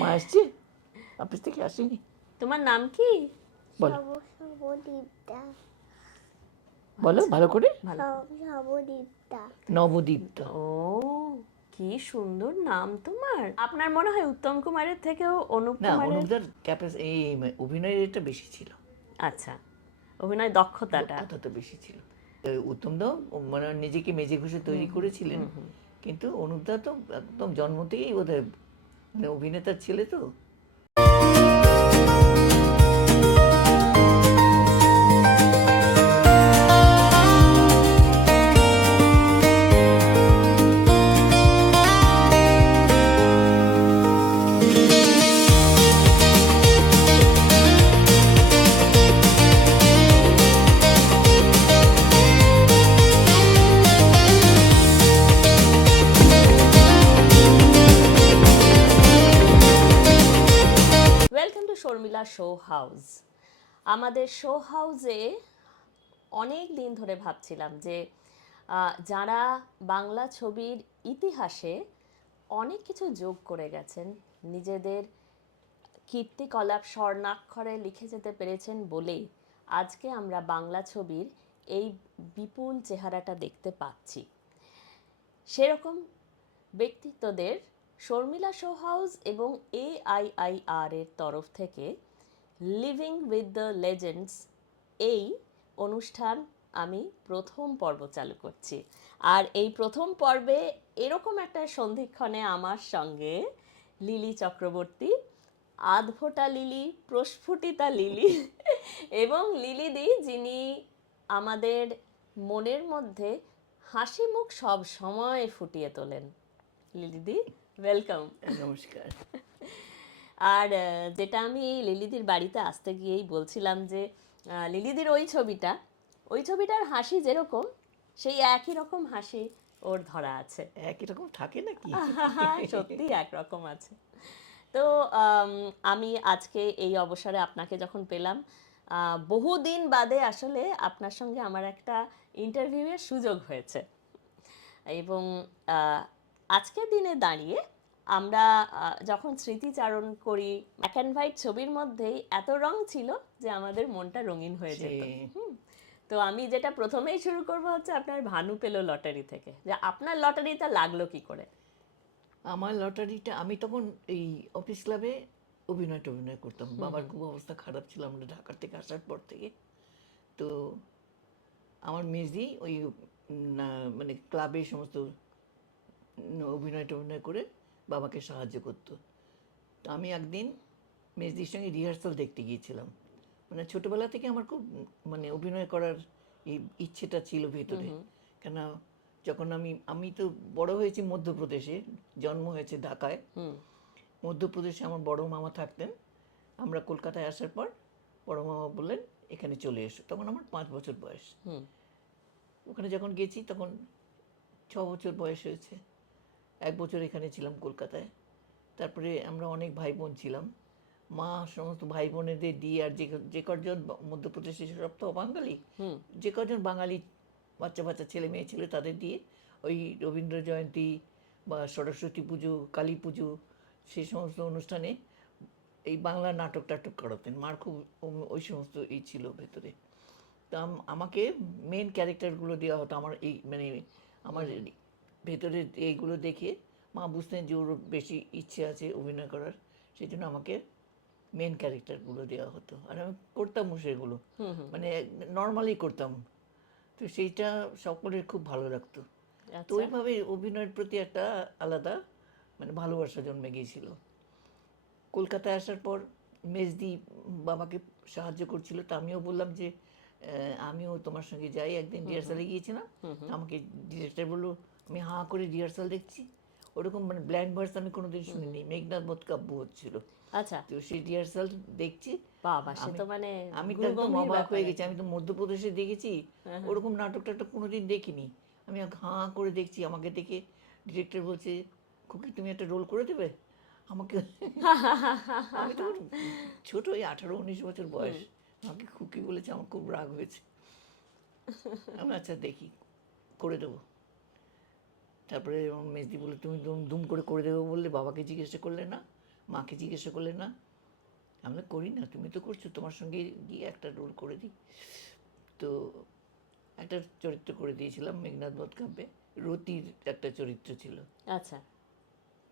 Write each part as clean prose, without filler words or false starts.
মা আসছে? অফিস থেকে আসেনি? তোমার নাম কি? বলো সবদীপ্তা। বলো ভালো করে। ভালো। সবদীপ্তা। নবদীপ্ত। ও, কি সুন্দর নাম তোমার। আপনার মনে হয় উত্তম কুমারের থেকেও অনুপ না, কুমারের? অনুপদার এই অভিনয়ের এটা বেশি ছিল, আচ্ছা, অভিনয় দক্ষতাটা। দক্ষতা বেশি ছিল। উত্তমদাও মানে নিজেকে মেজে ঘষে তৈরি করেছিলেন, কিন্তু অনুপদা তো একদম জন্ম থেকেই বোধহয় মানে অভিনেতার ছেলে তো। Welcome to Sharmila show house. আমাদের শো হাউসে অনেক দিন ধরে ভাবছিলাম যে যারা বাংলা ছবির ইতিহাসে অনেক কিছু যোগ করে গেছেন, নিজেদের কীর্তিকলাপ স্বর্ণাক্ষরে লিখে যেতে পেরেছেন বলেই আজকে আমরা বাংলা ছবির এই বিপুল চেহারাটা দেখতে পাচ্ছি। সেরকম ব্যক্তিত্বদের শর্মিলা শো হাউস এবং AIIR এর তরফ থেকে লিভিং উইথ দ্য লেজেন্ডস এই অনুষ্ঠান আমি প্রথম পর্ব চালু করছি। আর এই প্রথম পর্বে এরকম একটা সন্ধিক্ষণে আমার সঙ্গে লিলি চক্রবর্তী, আধফোটা লিলি, প্রস্ফুটিতা লিলি এবং লিলিদি, যিনি আমাদের মনের মধ্যে হাসি মুখ সব সময় ফুটিয়ে তোলেন। লিলিদি, ওয়েলকাম। নমস্কার। আর যেটা আমি লিলিদির বাড়িতে আসতে গিয়েই বলছিলাম যে লিলিদির ওই ছবিটার হাসি যেরকম, সেই একই রকম হাসি ওর ধরা আছে। একই রকম থাকে নাকি? সত্যি একরকম আছে। তো আমি আজকে এই অবসরে আপনাকে যখন পেলাম, বহুদিন বাদে আসলে আপনার সঙ্গে আমার একটা ইন্টারভিউয়ের সুযোগ হয়েছে। এবং আজকের দিনে দাঁড়িয়ে আমরা যখন স্মৃতিচারণ করি, ব্ল্যাক অ্যান্ড হোয়াইট ছবির মধ্যেই এত রং ছিল যে আমাদের মনটা রঙিন হয়ে যেত। তো আমি যেটা প্রথমেই শুরু করব হচ্ছে আপনার ভানু পেল লটারি থেকে, যে আপনার লটারিটা লাগলো কি করে? আমার লটারিটা, আমি তখন এই অফিস ক্লাবে অভিনয় করতাম। বাবার খুব অবস্থা খারাপ ছিল আমরা ঢাকার থেকে আসার পর থেকে। তো আমার মেজদি ওই মানে ক্লাবে সমস্ত অভিনয় করে বাবাকে সাহায্য করতো। তো আমি একদিন মেজদির সঙ্গে রিহার্সাল দেখতে গিয়েছিলাম। মানে ছোটবেলা থেকে আমার খুব মানে অভিনয় করার এই ইচ্ছেটা ছিল ভেতরে। কেন, যখন আমি তো বড় হয়েছি মধ্যপ্রদেশে, জন্ম হয়েছে ঢাকায়। মধ্যপ্রদেশে আমার বড় মামা থাকতেন। আমরা কলকাতায় আসার পর বড় মামা বললেন এখানে চলে এসো। তখন আমার 5 বছর বয়স। ওখানে যখন গেছি তখন 6 বছর বয়স হয়েছে। 1 বছর এখানে ছিলাম কলকাতায়। তারপরে আমরা অনেক ভাই বোন ছিলাম। মা সমস্ত ভাই বোনেদের দিয়ে, আর যে কজন মধ্যপ্রদেশে সব তো বাঙালি, যে কজন বাঙালি বাচ্চা বাচ্চা ছেলে মেয়ে ছিল তাদের দিয়ে ওই রবীন্দ্র জয়ন্তী বা সরস্বতী পুজো, কালী পুজো, সেই সমস্ত অনুষ্ঠানে এই বাংলা নাটক টাটক করাতেন। মার খুব ওই সমস্ত ছিল ভেতরে। তো আমাকে মেন ক্যারেক্টারগুলো দেওয়া হতো। আমার এই মানে আমার ভেতরে এইগুলো দেখে মা বুঝতেন যে ওর বেশি ইচ্ছে আছে অভিনয় করার, সেই জন্য আমাকে মেন ক্যারেক্টারগুলো দেওয়া হতো। আর আমি করতামও সেগুলো, মানে নর্মালি করতাম। তো সেইটা সকলের খুব ভালো লাগতো। তো ওইভাবে অভিনয়ের প্রতি একটা আলাদা মানে ভালোবাসা জন্মে গিয়েছিল। কলকাতায় আসার পর মেজদি বাবাকে সাহায্য করছিল, তা আমিও বললাম যে আমিও তোমার সঙ্গে যাই। একদিন রিহার্সালে গিয়েছিলাম, আমাকে ডিরেক্টর বললো, আমি হাঁ করে রিহার্সাল দেখছি। ওরকম মানে ব্ল্যান্ড ভার্স আমি কোনোদিন শুনিনি। মেঘনাদ বধ কাব্য হচ্ছিল। আচ্ছা, তো সেই রিহার্সাল দেখছি, বাবা, সে তো মানে আমি তো একদম অবাক হয়ে গেছি। আমি তো মধ্যপ্রদেশে দেখেছি, ওরকম নাটক টাটক কোনোদিন দেখিনি। আমি হাঁ করে দেখছি, আমাকে দেখে ডিরেক্টর বলছে, খুকি তুমি একটা রোল করে দেবে আমাকে। আমি তখন ছোট, ওই 18-19 বছর বয়স। আমাকে খুকি বলেছে, আমার খুব রাগ হয়েছে। আমি আচ্ছা দেখি করে দেবো। তারপরে আমার মেজদি বলে তুমি দুম করে দেবো বললে, বাবাকে জিজ্ঞাসা করলে না, মাকে জিজ্ঞাসা করলে না। আমরা করি না, তুমি তো করছো, তোমার সঙ্গে গিয়ে একটা রোল করে দিই। তো একটা চরিত্র করে দিয়েছিলাম মেঘনাদ বধ কাব্যে, রতির একটা চরিত্র ছিল। আচ্ছা।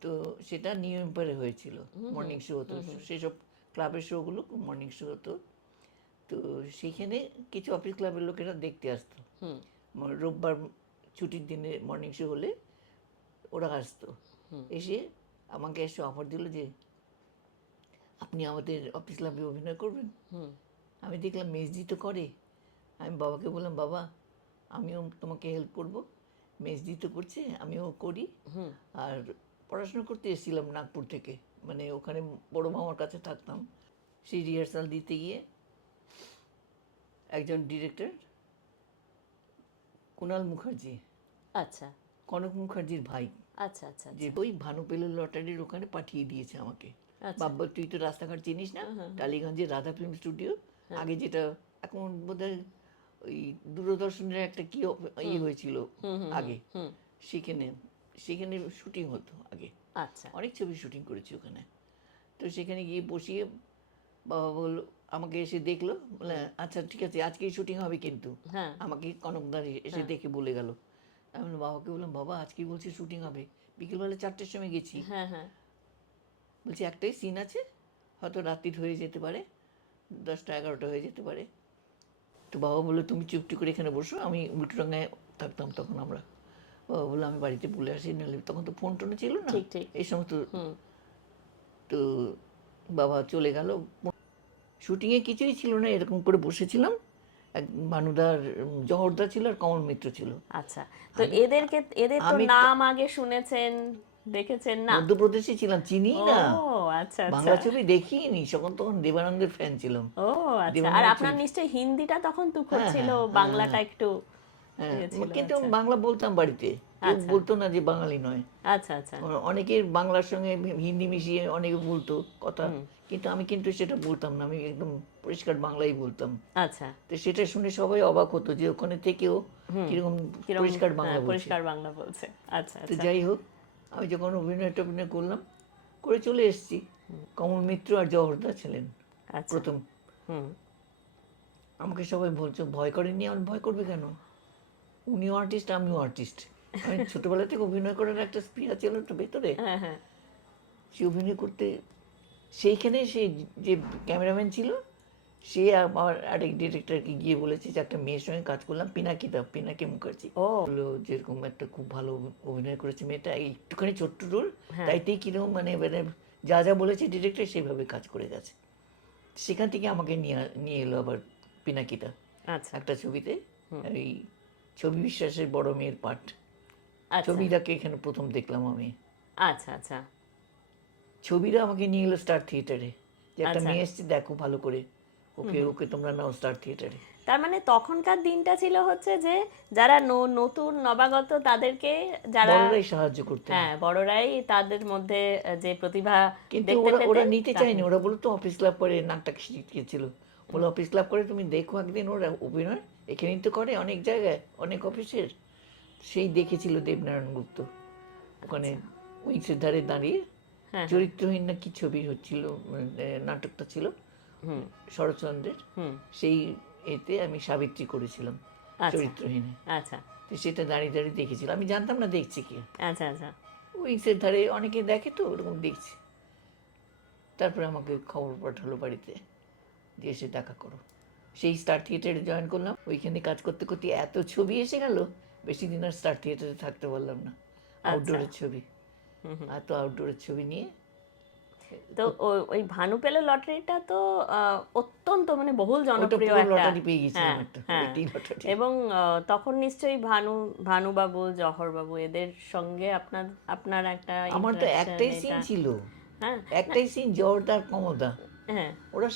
তো সেটা নিউ এম্পায়ারে হয়েছিল, মর্নিং শো হতো, সেসব ক্লাবের শোগুলো মর্নিং শো হতো। তো সেইখানে কিছু অফিস ক্লাবের লোকেরা দেখতে আসতো। রোববার ছুটির দিনে মর্নিং শো হলে ওরা আসতো, এসে আমাকে এসে অফার দিল যে আপনি আমাদের অফিস ক্লাবে অভিনয় করবেন। আমি দেখলাম মেজদি তো করে, আমি বাবাকে বললাম বাবা আমিও তোমাকে হেল্প করব, মেজদি তো করছে আমিও করি। আর পড়াশোনা করতে এসেছিলাম নাগপুর থেকে, মানে ওখানে বড় মামার কাছে থাকতাম। সেই রিহার্সাল দিতে গিয়ে একজন ডিরেক্টর, কুণাল মুখার্জি, আচ্ছা কনক মুখার্জির ভাই, আচ্ছা আচ্ছা যে ওই ভানুপেল লটারির ওখানে পাঠিয়ে দিয়েছে আমাকে। বাবা তুই তো রাস্তাঘাট চিনিস না, টালিগঞ্জের রাধা ফিল্ম স্টুডিও, আগে যেটা এখন বোধহয় ওই দূরদর্শনের একটা কি ইয়ে হয়েছিল আগে, সেখানে সেখানে শুটিং হতো আগে, আচ্ছা অনেক ছবি শুটিং করেছি ওখানে। তো সেখানে গিয়ে বসিয়ে বাবা বললো, আমাকে এসে দেখলো, বলে আচ্ছা ঠিক আছে আজকেই শুটিং হবে কিন্তু। হ্যাঁ আমাকে কনকদারি এসে দেখে বলে গেল। আমি বাবাকে বললাম বাবা আজকেই বলছি শুটিং হবে, বিকেলবেলা 4টের সময় গেছি। হ্যাঁ হ্যাঁ বলছি একটাই সিন আছে, হয়তো রাত্রির হয়ে যেতে পারে, 10টা 11টা হয়ে যেতে পারে। তো বাবা বললো তুমি চুপটি করে এখানে বসো, আমি উল্টোডাঙ্গায় থাকতাম তখন আমরা। বাবা বললো আমি বাড়িতে বলে আসি, নাহলে তখন তো ফোন টোন ছিল না ঠিক ঠিক এই সমস্ত। তো বাবা চলে গেল, শুটিংয়ে কিছুই ছিল না, এরকম করে বসেছিলাম। এক ভানুদার জহরদা ছিল আর কমল মিত্র ছিল। আচ্ছা। তো এদের তো নাম আগে শুনেছেন, দেখেছেন না? মধ্যপ্রদেশে ছিলাম, চিনি ও না, আচ্ছা আচ্ছা বাংলা ছবি দেখিনি, তখন দেবানন্দের ফ্যান ছিলাম। ও আচ্ছা। আর আপনার নিশ্চয়ই হিন্দিটা তখন তুখর ছিল, বাংলাটা একটু হ্যাঁ, ইয়ে ছিল। কিন্তু বাংলা বলতাম বাড়িতে, কেউ বলতো না যে বাঙালি নয়। আচ্ছা আচ্ছা অনেকের বাংলার সঙ্গে হিন্দি মিশিয়ে অনেকে বলতো কথা, কিন্তু আমি কিন্তু সেটা বলতাম না, আমি একদম পরিষ্কার বাংলাই বলতাম। আচ্ছা। তো সেটা শুনে সবাই অবাক হতো যে ওখানে থেকেও কিরকম পরিষ্কার বাংলা বলছে। পরিষ্কার বাংলা বলছে। আচ্ছা তো আচ্ছা যাই হোক, আমি যখন অভিনয় করলাম, করে চলে এসেছি, কমল মিত্র আর জহরদা ছিলেন আচ্ছা প্রথম। আমাকে সবাই বলছো ভয় করেনি, আমার ভয় করবে কেন, উনিও আর্টিস্ট আমিও আর্টিস্ট। আমি ছোটবেলা থেকে অভিনয় করার একটা স্পৃহা ছিল তো ভেতরে, হ্যাঁ হ্যাঁ সে অভিনয় করতে। সেইখানে সে যে ক্যামেরাম্যান ছিল, সে আমার আরেক ডিরেক্টরকে গিয়ে বলেছে যে একটা মেয়ের সঙ্গে কাজ করলাম, পিনাকি মুখার্জি। ও বললো যেরকম একটা খুব ভালো অভিনয় করেছে মেয়েটা, একটুখানি ছোট্ট রোল, তাইতেই কিরকম মানে মানে যা যা বলেছে ডিরেক্টর সেইভাবে কাজ করে গেছে। সেখান থেকে আমাকে নিয়ে এলো আবার পিনাকিটা আচ্ছা একটা ছবিতে, এই ছবি বিশ্বাসের বড় মেয়ের পাঠ। আচ্ছা ছবিটাকে এখানে প্রথম দেখলাম আমি। আচ্ছা আচ্ছা ছবিটা আমাকে নিয়ে এলো স্টার থিয়েটারে, যে একটা মেয়ে এসছে দেখো ভালো করে, ওকে ওকে তোমরা নাও স্টার থিয়েটারে। তার মানে তখনকার দিনটা ছিল হচ্ছে যে যারা নতুন নবাগত তাদেরকে যারা বড়রাই সাহায্য করতেন, হ্যাঁ বড়রাই তাদের মধ্যে যে প্রতিভা কিন্তু দেখতে ওরা পেতেন নিতে চায়নি। ওরা বলতো অফিস ক্লাব করে নাটক শিখিয়েছিল, বলে অফিস ক্লাব করে তুমি দেখো একদিন ওরা অভিনয়, এখানেই তো করে অনেক জায়গায় অনেক অফিসের। সেই দেখেছিল দেবনারায়ণ গুপ্ত ওখানে উইংসের ধারে দাঁড়িয়ে, চরিত্রহীন না কি ছবি হচ্ছিল, নাটকটা ছিল শরৎচন্দ্রের, সেই এতে আমি সাবিত্রী করেছিলাম চরিত্রহীনে। আচ্ছা তো সেটা দাঁড়িয়ে দাঁড়িয়ে দেখেছিল, আমি জানতাম না দেখছি কি। আচ্ছা আচ্ছা উইংসের ধারে অনেকে দেখে তো ওরকম দেখছি। তারপরে আমাকে খবর পাঠালো বাড়িতে যে এসে দেখা করো। সেই স্টার থিয়েটারে জয়েন করলাম, ওইখানে কাজ করতে করতে এত ছবি এসে গেল, বেশি দিন আর স্টার থিয়েটারে থাকতে পারলাম না। আউটডোরের ছবি, এত আউটডোরের ছবি নিয়ে। তো ওই ভানু পেলো লটারিটা তো অত্যন্ত মানে বহুল জনপ্রিয় একটা লটারি পেয়ে গেছিলাম একটা, ওইটাই লটারি। এবং তখন নিশ্চয়ই ভানুবাবু জহরবাবু এদের সঙ্গে আপনার একটা আমার তো interaction, একটাই সিন এটা- ছিল, হ্যাঁ একটাই সিন, জহরদা আর কমলদা। হ্যাঁ ওরা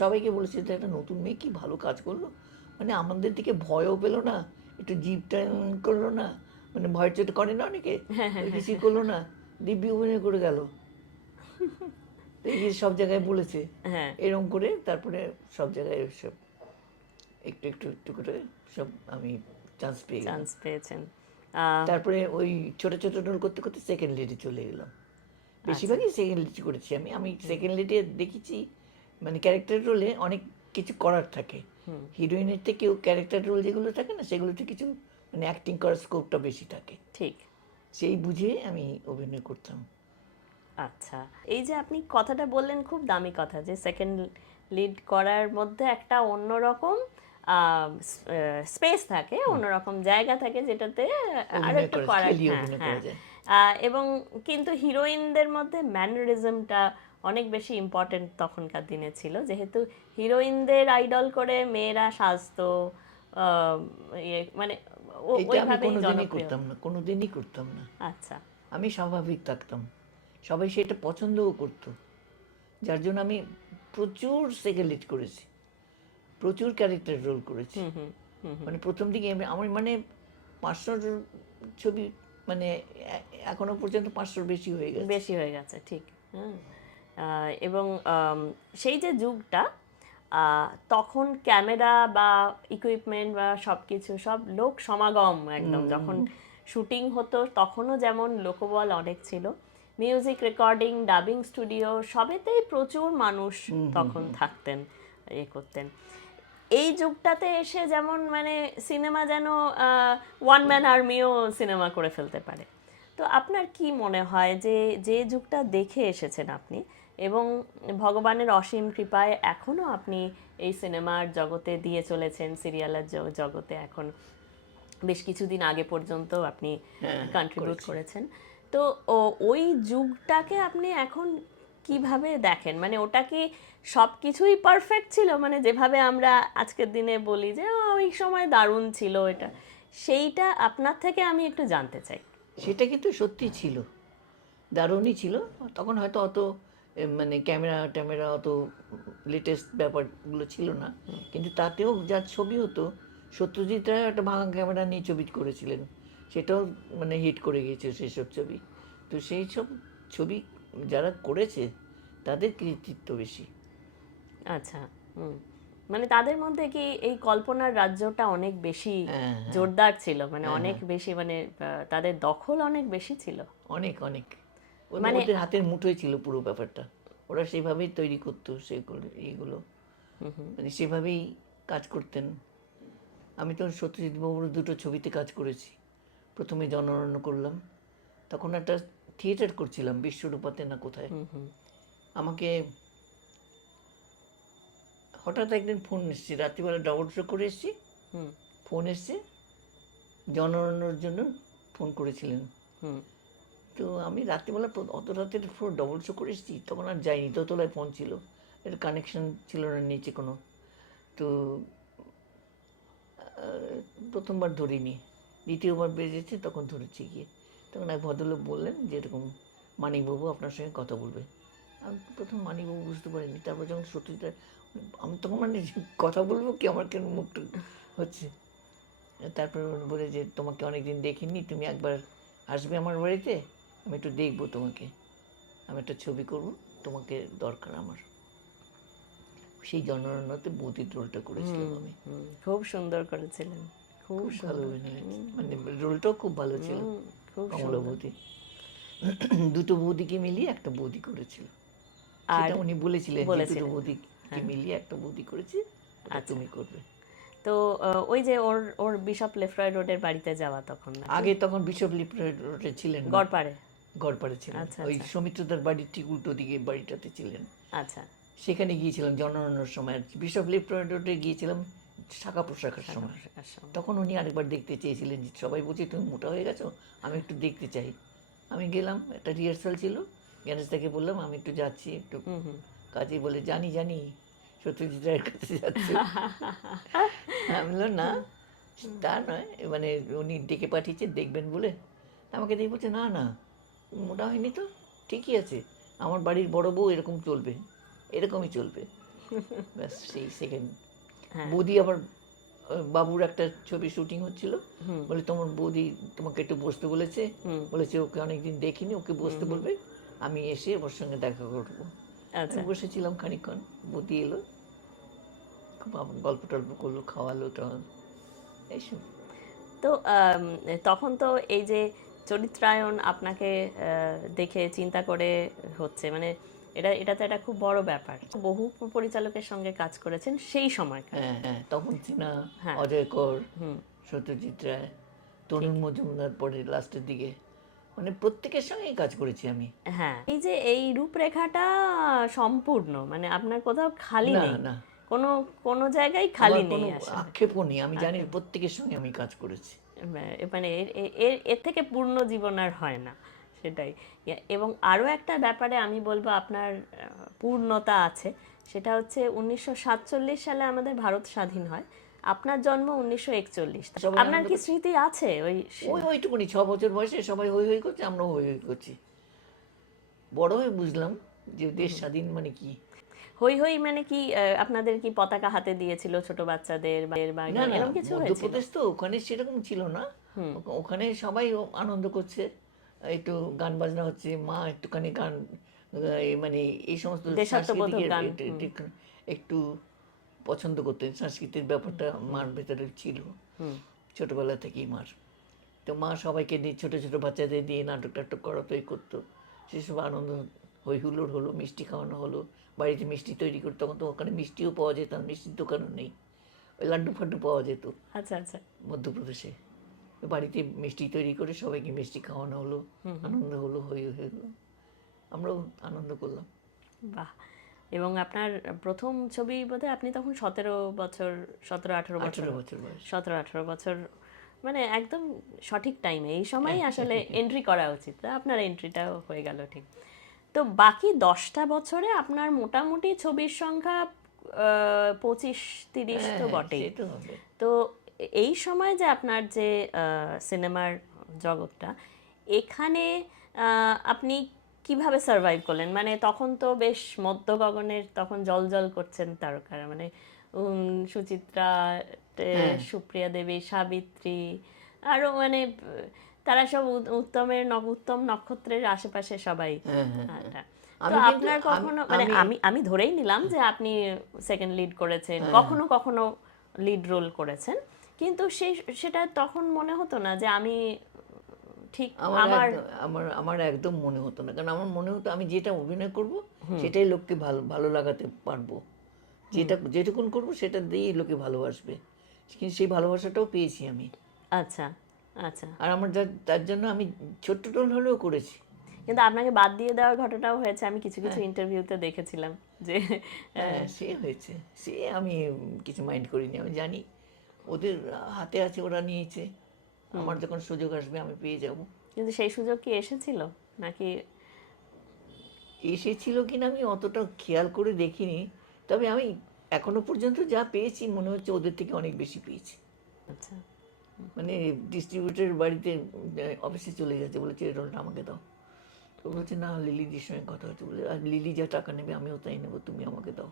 সবাইকে বলেছে যে একটা নতুন মেয়ে কি ভালো কাজ করলো, মানে আমাদের দিকে ভয়ও পেলো না, একটু জিভ টাইম করলো না, মানে ভয় চোট করে না অনেকে, কিছুই করলো না, দিব্যি অভিনয় করে গেল। তো এই যে সব জায়গায় বলেছে হ্যাঁ এরকম করে, তারপরে সব জায়গায় সব একটু একটু একটু করে সব আমি চান্স পেয়ে গেলাম। চান্স পেয়েছেন। তারপরে ওই ছোট ছোট রোল করতে করতে সেকেন্ড লিডে চলে গেলাম। বেশিরভাগই সেকেন্ড লিড করেছি আমি। আমি সেকেন্ড লিডে দেখেছি মানে ক্যারেক্টার রোলে অনেক কিছু করার থাকে। হিরোইনের থেকেও ক্যারেক্টার রোল যেগুলো থাকে না, সেগুলোতে কিছু মানে অ্যাক্টিং করার স্কোপটা বেশি থাকে। ঠিক। সেই বুঝে আমি অভিনয় করতাম। আচ্ছা, এই যে আপনি কথাটা বললেন, খুব দামি কথা, যে সেকেন্ড লিড করার মধ্যে একটা অন্যরকম স্পেস থাকে, অন্যরকম জায়গা থাকে, যেটাতে আরো অভিনয় একটু করা করার, খেলিয়ে হ্যাঁ অভিনয় হ্যাঁ। করা যায়। এবং কিন্তু হিরোইনদের মধ্যে ম্যানারিজমটা অনেক বেশি ইম্পর্টেন্ট তখনকার দিনে ছিল, যেহেতু হিরোইনদের আইডল করে মেয়েরা সাজতো, মানে এটা আমি ওইভাবেই কোনোদিনই জনপ্রিয়। করতাম না, কোনোদিনই করতাম না। আচ্ছা। আমি স্বাভাবিক থাকতাম, সবাই সেটা পছন্দও করতো, যার জন্য আমি প্রচুর সেকেন্ড লিড করেছি, প্রচুর ক্যারেক্টার রোল করেছি। মানে প্রথম দিকে আমার মানে 500 ছবি, মানে এখনো পর্যন্ত 500 বেশি হয়ে গেছে। বেশি হয়ে গেছে, ঠিক। হ্যাঁ। এবং সেই যে যুগটা, তখন ক্যামেরা বা ইকুইপমেন্ট বা সব কিছু, সব লোক সমাগম একদম, যখন শুটিং হতো তখনও যেমন লোকবল অনেক ছিল, মিউজিক রেকর্ডিং, ডাবিং স্টুডিও, সবেতেই প্রচুর মানুষ তখন থাকতেন, করতেন। এই যুগটাতে এসে যেমন মানে সিনেমা যেন ওয়ান ম্যান আর্মিও সিনেমা করে ফেলতে পারে। তো আপনার কি মনে হয় যে যে যুগটা দেখে এসেছেন আপনি, এবং ভগবানের অসীম কৃপায় এখনও আপনি এই সিনেমার জগতে দিয়ে চলেছেন, সিরিয়ালের জগতে এখন বেশ কিছুদিন আগে পর্যন্ত আপনি কন্ট্রিবিউট করেছেন, তো ওই যুগটাকে আপনি এখন কিভাবে দেখেন? মানে ওটা কি সব কিছুই পারফেক্ট ছিল, মানে যেভাবে আমরা আজকের দিনে বলি যে ওই সময় দারুণ ছিল এটা, সেইটা আপনার থেকে আমি একটু জানতে চাই। সেটা কিন্তু সত্যি ছিল, দারুণই ছিল। তখন হয়তো অত মানে ক্যামেরা ট্যামেরা অত লেটেস্ট ব্যাপারগুলো ছিল না, কিন্তু তাতেও যা ছবি হতো, সত্যজিৎ রায় একটা ভাঙা ক্যামেরা নিয়ে ছবি করেছিলেন, সেটাও মানে হিট করে গিয়েছে সেসব ছবি। তো সেই সব ছবি যারা করেছে তাদের কৃতিত্ব বেশি। আচ্ছা। হুম। মানে তাদের মধ্যে কি এই কল্পনার রাজ্যটা অনেক বেশি হ্যাঁ, হ্যাঁ, জোরদার ছিল, মানে অনেক বেশি, মানে তাদের দখল অনেক বেশি ছিল। অনেক অনেক। মানে ওদের হাতের মুঠোয় ছিল পুরো ব্যাপারটা, ওরা সেভাবেই তৈরি করতো সেগুলো, এইগুলো মানে সেভাবেই কাজ করতেন। আমি তো সত্যজিৎ বাবুর দুটো ছবিতে কাজ করেছি। প্রথমে জনরণ্য করলাম, তখন একটা থিয়েটার করছিলাম বিশ্বরূপাতে না কোথায়। আমাকে হঠাৎ একদিন ফোন এসছে, রাত্রিবেলা ডবল শো করে এসছি, ফোন এসছে জনরণ্যর জন্য ফোন করেছিলেন। তো আমি রাত্রিবেলা অত রাতের ফোন ডবল শো করে এসেছি, তখন আর যাইনি, দোতলায় ফোন ছিল, এর কানেকশন ছিল না নিচে কোনো। তো প্রথমবার ধরিনি, দ্বিতীয়বার বেজেছে তখন ধরেছি গিয়ে। তখন এক ভদ্রলোক বললেন যে এরকম মানিকবাবু আপনার সঙ্গে কথা বলবে। আমি প্রথম মানিকবাবু বুঝতে পারিনি, তারপর যখন সত্যিটা আমি তখন মানে কথা বলবো কি, আমার কেন মুখটা হচ্ছে। তারপর বলে যে তোমাকে অনেকদিন দেখিনি, তুমি একবার আসবে আমার বাড়িতে, আমি একটু দেখবো তোমাকে, আমি একটা ছবি করব, তোমাকে দরকার আমার। সেই জনরণ্যতে বৌদির রোলটা করেছিলাম আমি। খুব সুন্দর করেছিলেন, খুব খুব ভালো সুন্দর। অভিনয় হয়েছে, মানে রোলটাও খুব ভালো ছিল। খুব কমলা বৌদি দুটো বৌদিকে মিলিয়ে একটা বৌদি করেছিল, আর সেটা উনি বলেছিলেন যে দুটো বলেছিলেন, বৌদিকে মিলিয়ে একটা বৌদি করেছি, ওটা তুমি করবে। তো ওই যে ওর ওর বিশপ লেফরয় রোডের বাড়িতে যাওয়া তখন না, আগে তখন বিশপ লিপ রোডে ছিলেন না, গড়পাড়ে। গড়পাড়ে ছিলেন, আচ্ছা ওই আচ্ছা সৌমিত্রদার বাড়ির ঠিক উল্টো দিকে বাড়িটাতে ছিলেন। আচ্ছা। সেখানে গিয়েছিলাম জনরণ্যর সময়, আর বিশপ লিপ রোডে গিয়েছিলাম শাখা প্রশাখার সময়। তখন উনি আরেকবার দেখতে চেয়েছিলেন, যে সবাই বলছে তুমি মোটা হয়ে গেছো, আমি একটু দেখতে চাই। আমি গেলাম, একটা রিহার্সাল ছিল, গণেশদাকে বললাম আমি একটু যাচ্ছি, একটু কাজে, বলে জানি জানি সত্যজিৎ রায়ের কাছে যাচ্ছে। আমি বললাম না, তা নয়, মানে উনি ডেকে পাঠিয়েছে দেখবেন বলে। আমাকে দেখে বলছে না না, মোটা হয়নি তো, ঠিকই আছে, আমার বাড়ির বড় বউ এরকম চলবে, এরকমই চলবে। ব্যাস সেই সেকেন্ড বৌদি আবার বাবুর একটা ছবি শুটিং হচ্ছিল, বলে তোমার বৌদি তোমাকে একটু বসতে বলেছে, বলেছে ওকে অনেকদিন দেখিনি, ওকে বসতে বলবে, আমি এসে ওর সঙ্গে দেখা করবো। আমি বসেছিলাম খানিকক্ষণ, বৌদি এলো, খুব গল্প টল্প করলো, খাওয়ালো টাওয়ালো, এইসব। তো তখন তো এই যে চরিত্রায়ন আপনাকে দেখে চিন্তা করে হচ্ছে, মানে এটা তো একটা খুব বড় ব্যাপার। বহু পরিচালকের সঙ্গে কাজ করেছেন সেই সময়কার। হ্যাঁ হ্যাঁ, তখন সিনহা, হ্যাঁ। অজয় কর, সত্যজিৎ রায়, তরুণ মজুমদার পরে লাস্টের দিকে, মানে প্রত্যেকের সঙ্গেই কাজ করেছি আমি। হ্যাঁ, এই যে এই রূপরেখাটা সম্পূর্ণ, মানে আপনার কোথাও খালি না নেই, না, কোনো কোনো জায়গায় আমার খালি নেই কোনো আসলে। আক্ষেপও নেই, আমি জানি প্রত্যেকের সঙ্গে আমি কাজ করেছি। মানে এর থেকে পূর্ণ জীবন আর হয় না, সেটাই। এবং আরও একটা ব্যাপারে আমি বলবো আপনার পূর্ণতা আছে, সেটা হচ্ছে 1947 সালে আমাদের ভারত স্বাধীন হয়, আপনার জন্ম 1941। সবাই আপনার আনন্দ কি করছে। স্মৃতি আছে ওই ওইটুকুনি 6 বছর বয়সে সবাই হই হই করছে, আমরাও হই হই করছি। বড় হয়ে বুঝলাম যে দেশ স্বাধীন মানে কি। হই হই মানে কি, আপনাদের কি পতাকা হাতে দিয়েছিল ছোট বাচ্চাদের বা না না, এরকম কিছু হয়েছিল? মধ্যপ্রদেশ তো ওখানে সেরকম ছিল না। ওখানে সবাই আনন্দ করছে, একটু গান বাজনা হচ্ছে, মা একটুখানি গান মানে এই সমস্ত দেশাত্মবোধক সাংস্কৃতিক গান। একটু পছন্দ করতেন, সাংস্কৃতিক ব্যাপারটা মার ভেতরে ছিল ছোটবেলা থেকেই মার। তো মা সবাইকে দিয়ে ছোট ছোট বাচ্চাদের দিয়ে নাটক টাটক করাতো, এই করতো, সেসব আনন্দ হই হুল্লোড় হলো, মিষ্টি খাওয়ানো হলো, বাড়িতে মিষ্টি তৈরি করতো, তখন তো ওখানে মিষ্টিও পাওয়া যেত না, মিষ্টির দোকানও নেই, ওই লাড্ডু ফাড্ডু পাওয়া যেত আচ্ছা আচ্ছা। মধ্যপ্রদেশে। তো বাড়িতে মিষ্টি তৈরি করে সবাইকে মিষ্টি খাওয়ানো হলো, আনন্দ হলো, হই হই হলো, আমরাও আনন্দ করলাম। বাহ। এবং আপনার প্রথম ছবি বোধহয় আপনি তখন 17 বছর, 17-18 বছর, 18 বছর বয়স। 17-18 বছর, মানে একদম সঠিক টাইমে এই সময়ই আসলে এন্ট্রি করা উচিত, তা আপনার এন্ট্রিটাও হয়ে গেল ঠিক। তো বাকি 10টা বছরে আপনার মোটামুটি ছবির সংখ্যা 25-30 তো হ্যাঁ, বটেই। সে তো হবে। তো এই সময় যে আপনার যে সিনেমার জগৎটা, এখানে আপনি কিভাবে সার্ভাইভ করলেন? মানে তখন তো বেশ মধ্য গগনের তখন জল করছেন তারকারা, মানে সুচিত্রা, সুপ্রিয়া দেবী, সাবিত্রী, আরও মানে তারা সব উত্তম নক্ষত্রের আশেপাশে সবাই। হ্যাঁ হ্যাঁ, আচ্ছা। তো আমি কিন্তু আপনার কখনো, মানে আমি ধরেই নিলাম যে আপনি সেকেন্ড লিড করেছেন, কখনো লিড রোল করেছেন, কিন্তু সেটা তখন মনে হতো না যে আমি ঠিক আমার একদম মনে হতো না, কারণ আমার মনে হতো আমি যেটা অভিনয় করব সেটাই লোককে ভালো ভালো লাগাতে পারবো, যেটুকুন করব সেটা দিয়েই লোকে ভালোবাসবে, কিন্তু সেই ভালোবাসাটাও পেয়েছি আমি। আচ্ছা আচ্ছা। আর আমার তার জন্য আমি ছোট্ট টোল হলেও করেছি। কিন্তু আপনাকে বাদ দিয়ে দেওয়ার ঘটনাও হয়েছে, আমি কিছু কিছু ইন্টারভিউতে দেখেছিলাম যে হ্যাঁ, সে হয়েছে, সে আমি কিছু মাইন্ড করিনি, আমি জানি ওদের হাতে আছে, ওরা নিয়েছে, আমার যখন সুযোগ আসবে আমি পেয়ে যাব। কিন্তু সেই সুযোগ কি এসেছিল নাকি? এসেছিল কিনা আমি অতটা খেয়াল করে দেখিনি, তবে আমি এখনো পর্যন্ত যা পেয়েছি মনে হচ্ছে ওদের থেকে অনেক বেশি পেয়েছি। আচ্ছা। মানে ডিস্ট্রিবিউটরের বাড়িতে অফিসে চলে যাচ্ছে, বলেছে এই রোলটা আমাকে দাও, তো বলছে না, লিলিদির সঙ্গে কথা হচ্ছে, বলে আর লিলি যা টাকা নেবে আমিও তাই নেবো, তুমি আমাকে দাও,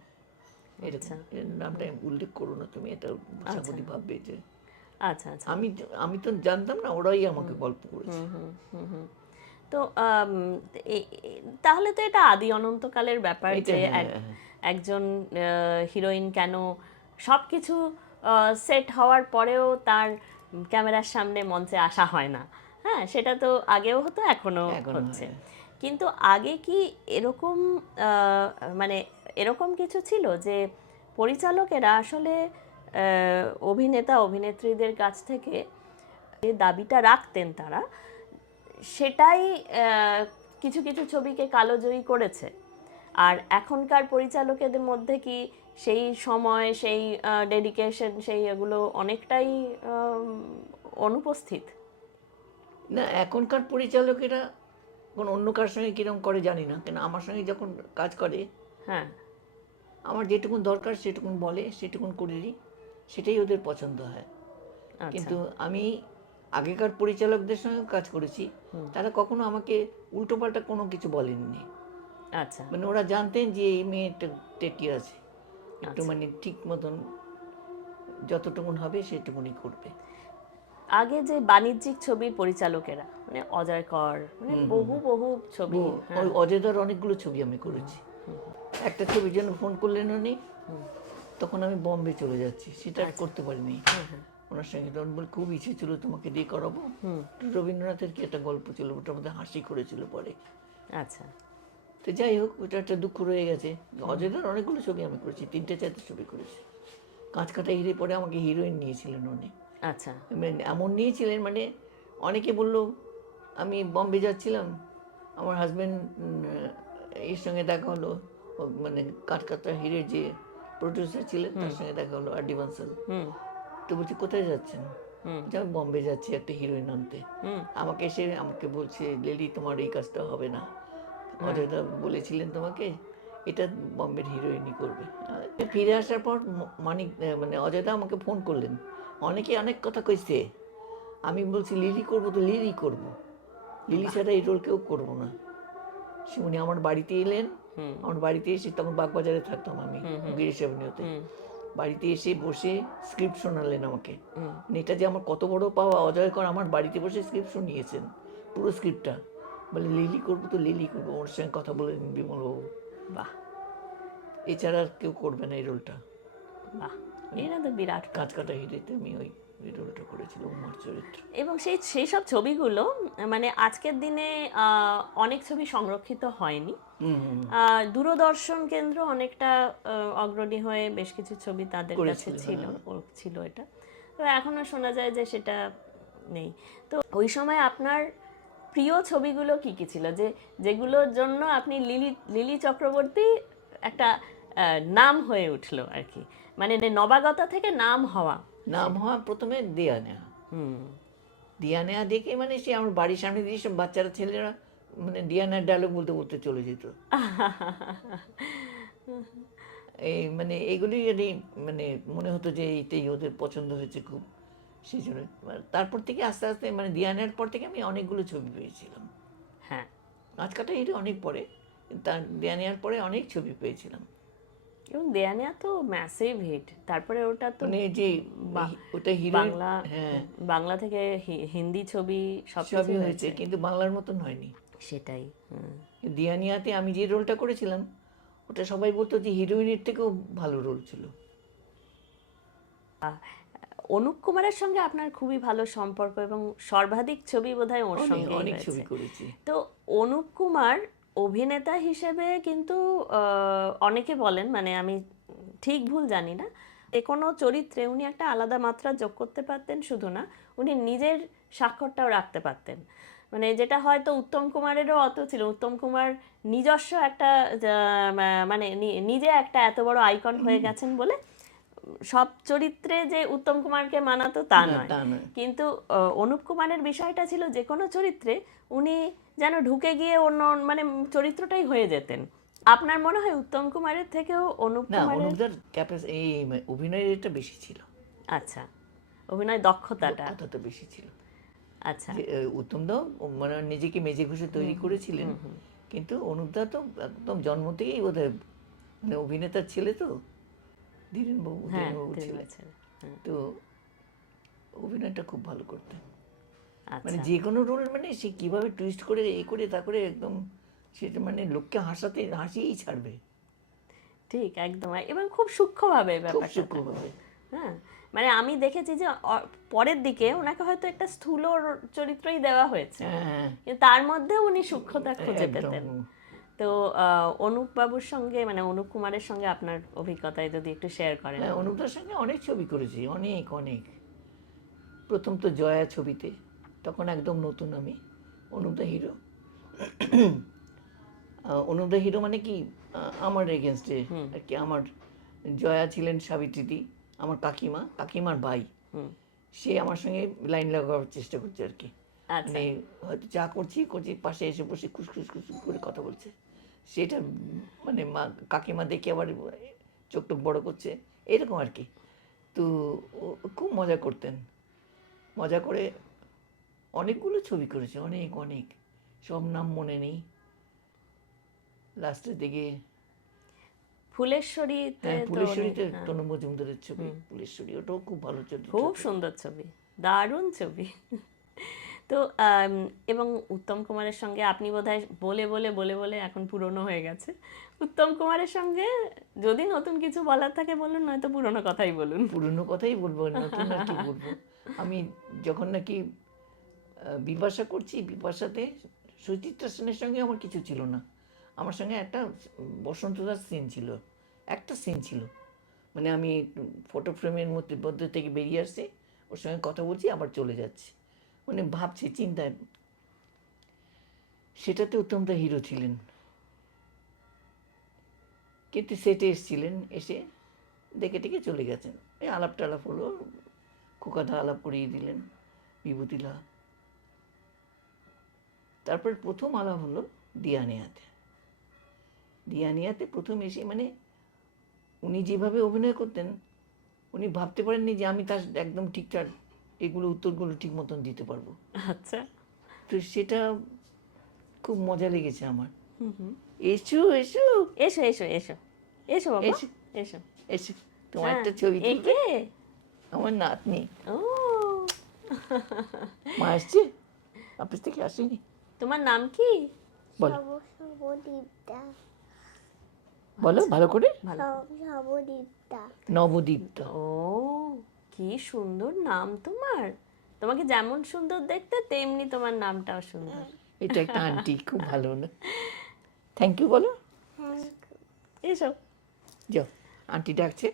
এরকম। এর নামটা উল্লেখ করো না তুমি, এটা সাগরী ভাববে যে। আচ্ছা আচ্ছা। আমি তো জানতাম না, ওরাই আমাকে গল্প করেছে। তো তাহলে তো এটা আদি অনন্তকালের ব্যাপার যে একজন হিরোইন কেন সব কিছু সেট হওয়ার পরেও তার ক্যামেরার সামনে মঞ্চে আসা হয় না। হ্যাঁ, সেটা তো আগেও হতো, এখনো হচ্ছে। কিন্তু আগে কি এরকম মানে এরকম কিছু ছিল যে পরিচালকেরা আসলে অভিনেতা অভিনেত্রীদের কাছ থেকে যে দাবিটা রাখতেন তারা, সেটাই কিছু কিছু ছবিকে কালোজয়ী করেছে? আর এখনকার পরিচালকদের মধ্যে কি সেই সময়, সেই ডেডিকেশন, সেই এগুলো অনেকটাই অনুপস্থিত? না, এখনকার পরিচালকেরা কোন অন্য কার সঙ্গে কিরকম করে জানি না, কেন আমার সঙ্গে যখন কাজ করে, হ্যাঁ, আমার যেটুকুন দরকার সেটুকুন বলে, সেটুকুন করে দিই, সেটাই ওদের পছন্দ হয়। কিন্তু আমি আগেকার পরিচালকদের সঙ্গে কাজ করেছি, তারা কখনো আমাকে উল্টোপাল্টা কোনো কিছু বলেননি। আচ্ছা। মানে ওরা জানতেন যে এই মেয়েটা টেটি আছে, একটু মানে ঠিক মতন যতটুকুন হবে সেটুকুনই করবে। আগে যে বাণিজ্যিক ছবির পরিচালকেরা, মানে অজয় কর, মানে বহু বহু ছবি, ওই অজয়দার অনেকগুলো ছবি আমি করেছি। একটা ছবির জন্য ফোন করলেন উনি, তখন আমি বম্বে চলে যাচ্ছি, সেটা আর করতে পারিনি। ওনার সঙ্গে তখন বলে খুব ইচ্ছে ছিল তোমাকে দিয়ে করাবো। রবীন্দ্রনাথের কি একটা গল্প ছিল, ওটার মধ্যে হাসি করেছিল পরে। আচ্ছা। তো যাই হোক, ওটা একটা দুঃখ রয়ে গেছে। অজয়দার অনেকগুলো ছবি আমি করেছি, 3-4টে ছবি করেছি। কাঁচ কাটা হিরে পরে আমাকে হিরোইন নিয়েছিলেন উনি। আচ্ছা। মানে এমন নিয়েছিলেন, মানে অনেকে বললো আমি বম্বে যাচ্ছিলাম, আমার হাজব্যান্ড এর সঙ্গে দেখা হলো, মানে কাঠকাটা হিরের যে প্রডিউসার ছিলেন তার সঙ্গে দেখা হলো, আর ডি বানসাল। তো বলছি কোথায় যাচ্ছেন? আমি বম্বে যাচ্ছি একটা হিরোইন আনতে। আমাকে এসে আমাকে বলছে লেলি তোমার এই কাজটা হবে না, অজয়দা বলেছিলেন তোমাকে এটা বম্বের হিরোইনই করবে। ফিরে আসার পর মানিক মানে অজয়দা আমাকে ফোন করলেন, অনেকে অনেক কথা কইছে, আমি বলছি লিলি করবো তো লিলি করবো, লিলি ছাড়া এই রোল কেউ করবো না। সে উনি আমার বাড়িতে এলেন, আমার বাড়িতে এসে তখন বাগবাজারে থাকতাম আমি, গিরিশ অ্যাভিনিউতে। বাড়িতে এসে বসে স্ক্রিপ্ট শোনালেন আমাকে। এটা যে আমার কত বড় পাওয়া, অজয়কর আমার বাড়িতে বসে স্ক্রিপ্ট শুনিয়েছেন, পুরো স্ক্রিপ্টটা। বলে লিলি করবো তো লিলি করবো, ওর সঙ্গে কথা বলে বিমলবাবু। বাহ এছাড়া আর কেউ করবে না এই রোলটা। বাহ, এটা তো বিরাট। কাঁচ কাটা হিরেতে আমি ওই রোলটা করেছিলাম উমার চরিত্র। এবং সেই সব ছবিগুলো মানে আজকের দিনে অনেক ছবি সংরক্ষিত হয়নি। দূরদর্শন কেন্দ্র অনেকটা অগ্রণী হয়ে বেশ কিছু ছবি তাদের কাছে ছিল এটা। তো এখনো শোনা যায় যে সেটা নেই। তো ওই সময় আপনার প্রিয় ছবিগুলো কি কি ছিল, যেগুলোর জন্য আপনি লিলি চক্রবর্তী একটা নাম হয়ে উঠলো আর কি, মানে নবাগতা থেকে নাম হওয়া? প্রথমে দেয়া নেয়া। দিয়া নেয়া দেখে মানে সে আমার বাড়ির সামনে দিয়ে সব বাচ্চারা ছেলেরা মানে দিয়া নেয়ার ডায়লগ বলতে বলতে চলে যেত। এই মানে এগুলি মানে মনে হতো যে এইটাই ওদের পছন্দ হয়েছে খুব, সেই জন্য। তারপর থেকে আস্তে আস্তে মানে দিয়া নেয়ার পর থেকে আমি অনেকগুলো ছবি পেয়েছিলাম। হ্যাঁ, কাঁচ কাটা হিরে অনেক পরে, তার দিয়া নেয়ার পরে অনেক ছবি পেয়েছিলাম। এবং দেয়া নেয়া তো ম্যাসিভ হিট। তারপরে ওটা তো মানে যে ওটা হিরোইন, বাংলা, হ্যাঁ বাংলা থেকে হিন্দি ছবি সবই হয়েছে, কিন্তু বাংলার মতন হয়নি। সেটাই। দিয়ানিয়াতে আমি যে রোলটা করেছিলাম ওটা সবাই বলতো যে হিরোইনের থেকেও ভালো রোল ছিল। অনুপ কুমারের সঙ্গে আপনার খুবই ভালো সম্পর্ক এবং সর্বাধিক ছবি বোধহয় ওর সঙ্গে অনেক ছবি করেছি। তো অনুপ কুমার অভিনেতা হিসেবে কিন্তু অনেকে বলেন, মানে আমি ঠিক ভুল জানি না, যে কোনো চরিত্রে উনি একটা আলাদা মাত্রা যোগ করতে পারতেন, শুধু না উনি নিজের স্বাক্ষরটাও রাখতে পারতেন। মানে যেটা হয়তো উত্তম কুমারেরও অত ছিল, উত্তম কুমার নিজস্ব একটা মানে নিজে একটা এত বড় আইকন হয়ে গেছেন বলে সব চরিত্রে যে উত্তম কুমারকে মানাতো তা নয়। কিন্তু অনুপ কুমারের বিষয়টা ছিল যে কোনো চরিত্রে উনি যেন ঢুকে গিয়ে অন্য মানে চরিত্রটাই হয়ে যেতেন। আপনার মনে হয় উত্তম কুমারের থেকেও অনুপ কুমারের এই অভিনয়ের এটা বেশি ছিল? আচ্ছা, অভিনয় দক্ষতাটা বেশি ছিল। আচ্ছা, উত্তম দাও মানে নিজেকে মেজে ঘষে তৈরি করেছিলেন, কিন্তু অনুপদা তো একদম জন্ম থেকেই বোধহয় মানে অভিনেতার ছেলে, তো ধীরেনবাবু ছিলেন, তো অভিনয়টা খুব ভালো করতেন। মানে যে কোনো রোল মানে সে কিভাবে টুইস্ট করে এ করে তা করে একদম সেটা মানে লোককে হাসিয়েই ছাড়বে। ঠিক, একদম। এবং খুব সূক্ষ্মভাবে ব্যাপারটা, হ্যাঁ। মানে আমি দেখেছি যে পরের দিকে ওনাকে হয়তো একটা স্থূল চরিত্রই দেওয়া হয়েছে, কিন্তু তার মধ্যে উনি সূক্ষ্মতা খুঁজে পেতেন। তো অনুপ বাবুর সঙ্গে মানে অনুপ কুমারের সঙ্গে আপনার অভিজ্ঞতায় যদি একটু শেয়ার করেন। অনুপদার সঙ্গে অনেক ছবি করেছি, অনেক অনেক। প্রথম তো জয়া ছবিতে, তখন একদম নতুন আমি, অনুপদা হিরো। অনুপদা হিরো মানে কি আমার এগেনস্টে আর কি। আমার জয়া ছিলেন সাবিত্রীদি, আমার কাকিমার ভাই। সে আমার সঙ্গে লাইন লাগাবার চেষ্টা করছে আর কি। মানে হয়তো চা করছি পাশে এসে বসে খুসখুস করে কথা বলছে, সেটা মানে কাকিমা দেখে আবার চোখ টোক বড় করছে, এরকম আর কি। তো খুব মজা করতেন, মজা করে অনেকগুলো ছবি করেছে, অনেক অনেক, সব নাম মনে নেই। লাস্টের দিকে ফুলেশ্বরীতে তনু মজুমদারের ছবি ফুলেশ্বরী, ওটাও খুব ভালো ছবি, খুব সুন্দর ছবি, দারুণ ছবি। তো এবং উত্তম কুমারের সঙ্গে আপনি বোধহয় বলে বলে বলে বলে এখন পুরনো হয়ে গেছে। উত্তম কুমারের সঙ্গে যদি নতুন কিছু বলার থাকে বলুন, নয়তো পুরনো কথাই বলুন। পুরনো কথাই বলবো, নতুন আর কি বলবো। আমি যখন নাকি বিপাশা করছি, বিপাশাতে সুচিত্রা সেনের সঙ্গে আমার কিছু ছিল না। আমার সঙ্গে একটা বসন্ত দাস সিন ছিল, একটা সিন ছিল। মানে আমি ফটো ফ্রেমের মধ্যে থেকে বেরিয়ে আসছি, ওর সঙ্গে কথা বলছি, আবার চলে যাচ্ছি, মানে ভাবছি চিন্তায়। সেটাতে উত্তমদা হিরো ছিলেন, কিন্তু সেটে এসেছিলেন, এসে দেখে টেকে চলে গেছেন। এই আলাপ টালাপ হলো, খোকাদা আলাপ করিয়ে দিলেন, বিভূতিলা। তারপর প্রথম আলাপ হলো দিয়ানিয়াতে। দিয়ানিয়াতে প্রথম এসে মানে উনি যেভাবে অভিনয় করতেন, উনি ভাবতে পারেননি যে আমি তার একদম ঠিকঠাক এগুলো উত্তরগুলো ঠিক মতন দিতে পারবো। আচ্ছা। তো সেটা খুব মজা লেগেছে আমার। এসো এসো এসো এসো এসো এসো বাবা, এসো। এসো। এসো, তোমার হ্যাঁ, একটা ছবি তুলবে। একে আমার নাতনি ও, মা এসছে, অফিস থেকে আসেনি। তোমার নাম কি? বলো সবদীপ্তা। বলো ভালো করে। ভালো। সবদীপ্তা। নবদীপ্ত। ও, কি সুন্দর নাম তোমার। তোমাকে যেমন সুন্দর দেখতে তেমনি তোমার নামটাও সুন্দর। এটা একটা আন্টি, খুব ভালো না? থ্যাংক ইউ বলো। থ্যাংক এসো। যাও, আন্টি ডাকছে।